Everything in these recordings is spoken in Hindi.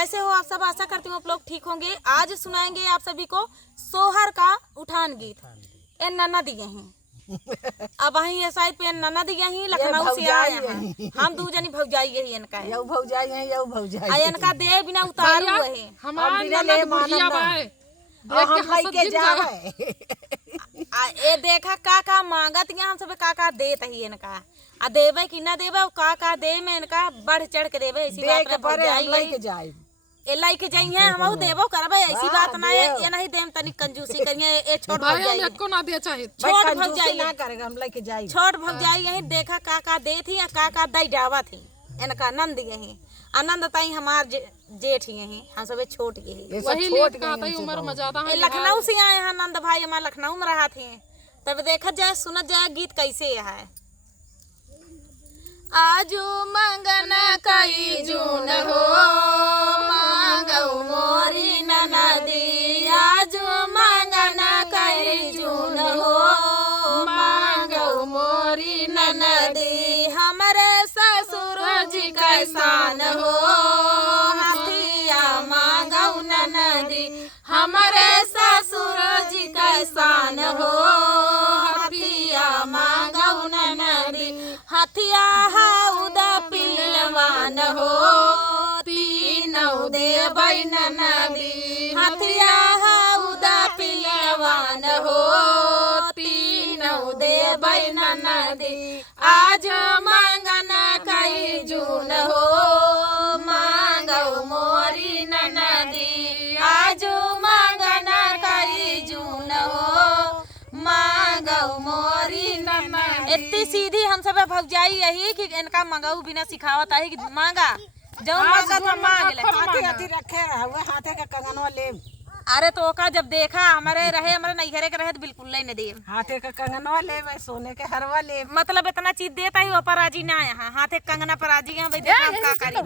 कैसे हो आप सब? आशा करती हूँ आप लोग ठीक होंगे। आज सुनाएंगे आप सभी को सोहर का उठान गीत। ए नन्ना दिए हैं अब वही साइड पे नन्ना दिए हैं, लखनऊ से आए हैं हम दू जनी भौजाई यही इनका यौ भौजाई है यौ भौजाई इनका दे बिना उतार हुए है। हमार ननद बुढ़िया बाए देख हम के जावे ए देखा का मांगत यहाँ हम सब का देत ही इनका आ देवे कि ना देवे का दे में इनका बढ़ चढ़ के देवे। ऐसी बात ना भौजाई के जाए ए लाइक जाइए हम देबो करबे। ऐसी बात ना है, ये नहीं देम तनी कंजूसी करिए। ए छोट भौजाई को ना दे चाहे छोट भौजाई ना करेगा हम लेके जाए। छोट भौजाई यही देखा का दे थी का दई डावा थी इनका नंद यही आनंद ताई हमार जेठ यही हम सब छोट यही वही छोट का ताई उम्र में ज्यादा है। लखनऊ से आए हैं नंद भाई हमारे लखनऊ में रहा थे। तब देखा जाए सुनत जाए गीत कैसे है। आजू मंगना कई जून हो मांगऊ मोरी ननदी। आजू मंगना कई जून हो मांगऊ मोरी ननदी। हमरे ससुर जी कैसान हो हथिया मांगऊ ननदी। हमरे ससुर जी कैसान हो हथिया मांगऊ ननदी। हथिया हाउदा पिलवान हो तीनौ देबै ननदी। हथिया हाउदा पिलवान हो तीनौ देबै ननदी। आज मांगना कई जून हो मांगौ मोरी ननदी। आज मांगना कई जून हो मांगौ मोरी ननदी। इतनी सीधी हम सब भौजाई यही कि इनका मंगाऊ बिना सिखावत है कि मांगा जो मांगा तो मांग ले। हाथे हाथे रखे हुए हाथे का कंगनवा ले। अरे तो का जब देखा हमारे नैहरे के रहे तो बिल्कुल नहीं दे। हाथे का कंगनवा ले सोने के हरवा ले। मतलब इतना चीज देता ही वो पराजी ना यहाँ हाथे कंगना पराजी यहाँ भाई देखा का करी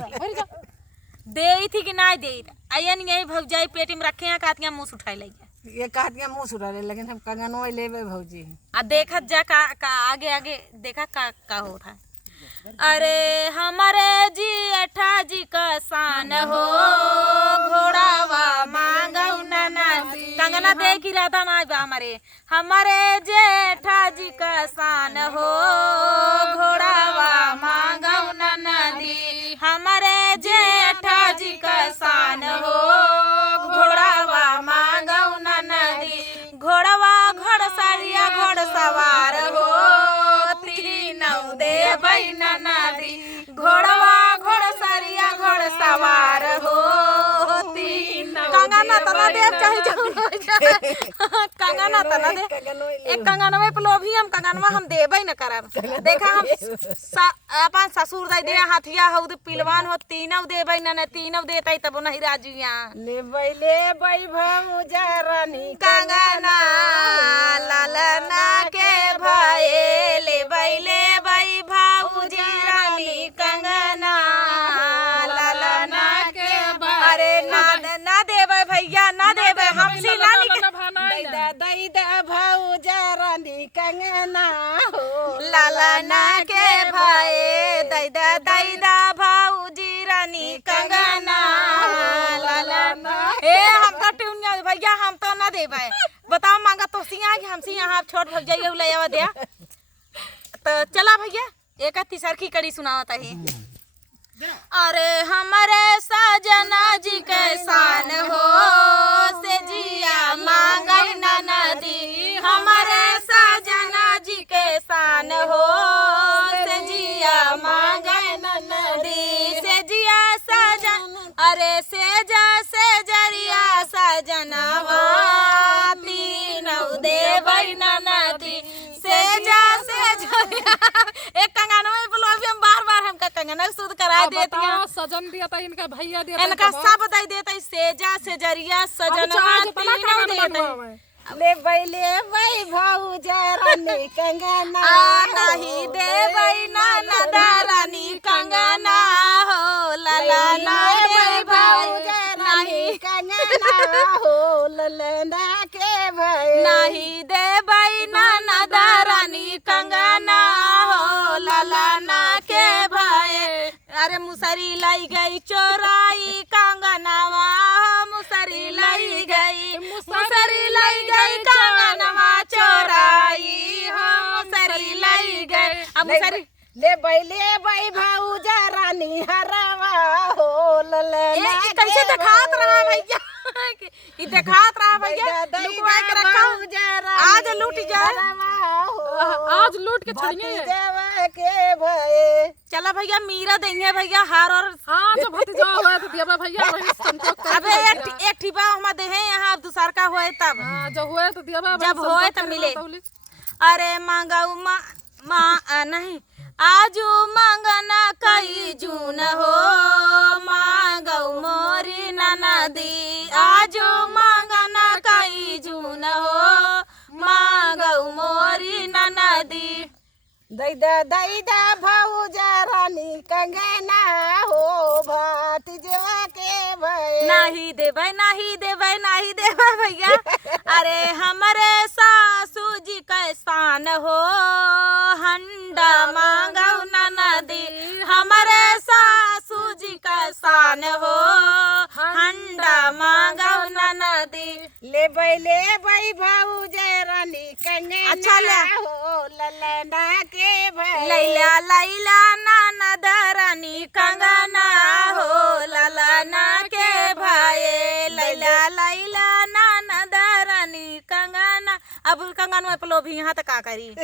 दे थी कि ना दे। अयन यही भौजाई पेटी में रखे हैं कातियां मुंह उठाई लगी। ये कहतियां मुंह सुरा ले लेकिन हम कंगनवा लेबे भौजी। आ देखत जा का आगे आगे देखा का हो रहा है। अरे हमारे जेठा जी का शान हो घोड़ावा मांगऊ ननदी। कंगना दे की राधा ना हमारे जेठा जी का शान हो घोड़ावा मांगऊ ननदी। हमारे जेठा जी का शान हो घोड़ावा मांगऊ ननदी। घोड़वा घोड़सरिया घोड़सवार हो तीनौ देबै ननदी। घोड़वा घोड़सरिया घोड़सवार हो तीनौ कंगना तना देव चाहे कंगना तना दे। एक कंगनवा पे लोभी हम कंगनवा हम देबै न करब। देखा हम अपन ससुर दे दे हाथिया हो पिलवान हो तीनौ देबै न तीनौ देतै तब नहीं राजिया लेबै भौजा रानी कंगना लालना के भये लेबै भाऊजी रानी कंगना लालना के। अरे ना देबै भैया ना देबै हमसे ना दैदा भौजा रानी कंगना हो लालना के भये दैदा भाऊजी रानी कंगना लालना। ए हम तो टूनिया भैया हम तो ना देबै। बताओ मांगा तो सिया कि हमसे यहाँ छोट भौजाई ले आवा दे। तो चला भैया एक तीसर की कड़ी सुनावत है। अरे हमारे साजना जी के शान हो से जिया मांगई ननदी। हमारे साजना जी के शान हो से जिया मांगई ननदी। से जिया सजन अरे से जरिया सजनवा तीनौ देबै ननदी। से जरिया एक कंगनवा में बोलो हम बार हमका कंगना शुद्ध करा देती हैं। सजन दिया था इनका भैया दिया इनका सब दई देता है सेजा से जरिया सजनवा तीनों देते। लेबै भौजा रानी कंगना नहीं देबै ननद रानी कंगना हो ललना देबै भौजा नहीं कंगना हो ललना के भई नहीं देबै ननद रानी कंगना हो ललना के भये। अरे मुसरी लाई गई चोराई कंगना अब मुसरी ले भाई भाऊजा रानी हरवा हो ललना ये कैसे दिखात रहा भैया ये दिखात रहा भैया लुकवा के रखा आज लूट जाए आज लूट के छड़िए के भये चला भैया मीरा देंगे भैया हार और हाँ जो भतीजा हुआ तो दिया भैया वही संतोष कर अबे एक ठीबा हम दे हैं यहाँ अब दूसर का होए तब हाँ जब हुए तो दिया जब होए तब मिले अरे मांगाऊ माँ नहीं आजू मांगना कई जून हो मांगऊ मोरी ननदी आजू मांगना कई जून हो मांगऊ मोरी ननदी दैदा भाऊजा रानी कंगना हो भतीजवा के भये नहीं देबै भैया अरे हमारे सासू जी कैसान हो हंडा मांगऊ ननदी हमारे सासू जी कैसान हो हंडा मांगऊ ननदी ले भाई भाऊजा रानी कंगना अच्छा ले। हो ललना के भये लैला ननद रानी कंगना हो ललना के भाई लैला ननद रानी कंगना अब कंगन में पलो भी यहाँ तक का करी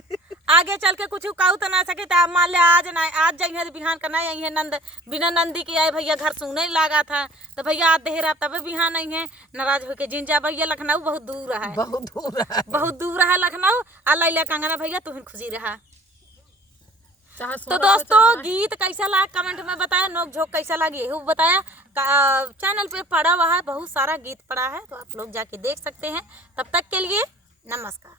आगे चल के कुछ कहू तो ना सके तो मान ले आज ना आज जाइए तो बिहान करना यही नंद बिना नंदी के आए भैया घर सुनने लगा था तो भैया आज देहरा तब बिहान नहीं है नाराज होके जिंजा भैया लखनऊ बहुत दूर है बहुत दूर है लखनऊ आ लैला कंगना भैया तुम खुशी रहा। तो दोस्तों गीत कैसा लगा कमेंट में बताया नोक झोंक कैसा लगी वो बताया चैनल पे पड़ा हुआ है बहुत सारा गीत पड़ा है तो आप लोग जाके देख सकते हैं तब तक के लिए नमस्कार।